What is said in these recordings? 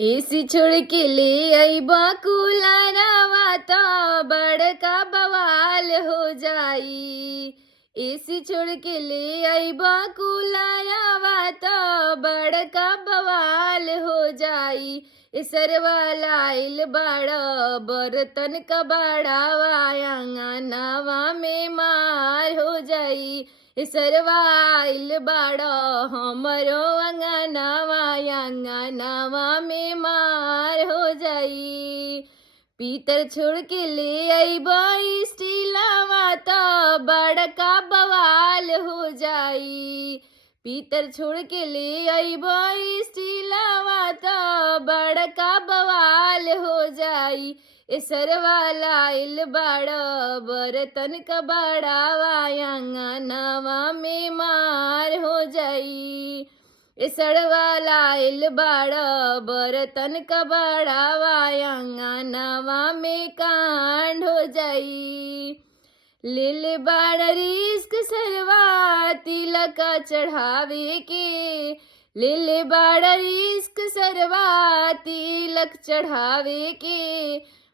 AC छोड़ के ले अइबा कुलारवा त बड़का बवाल हो जाई। एसी छोड़ के ले अइबा कुलारवा त बड़का बवाल हो जाई। ए सरवा लाइल बड़ा बर्तन का बड़ावा अंगनावा में मार हो जाई। ए सरवा आइल बड़ा हमरो अंगनावा अंगनावा में मार हो जाई। पीतर छोड़ के ले अइबा स्टीलवा त बड़का बवाल हो जाई। पीतर छोड़ के ले अइबा स्टीलवा त बड़का बवाल हो जाई। ए सरवा लाइल बड़ा बर्तन का बड़ावा अंगनावा में मार हो जाई। ए सरवा लाइल बड़ा बर्तन का बड़ावा अंगनावा में कांड हो जाई। ले बड़ा रिस्क सरवा तिलक चढ़ावे के। ले बड़ा रिस्क सरवा तिलक चढ़ावे के।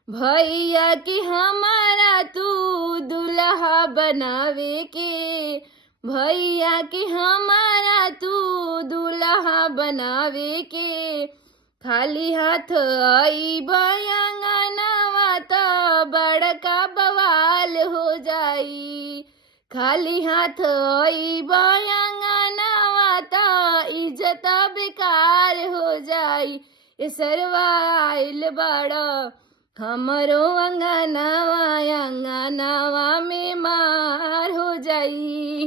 भैया के हमारा तू दुल्हा बनावे के। भैया के हमारा तू दुल्हा बनावे के। खाली हाथ अइबा अंगनावा त बड़का बवाल हो जाई। खाली हाथ अइबा अंगनावा त इज्जत बेकार हो जाई। ए सरवा आइल बड़ा हमरो अंगनावा अंगनावा में मार हो जाई।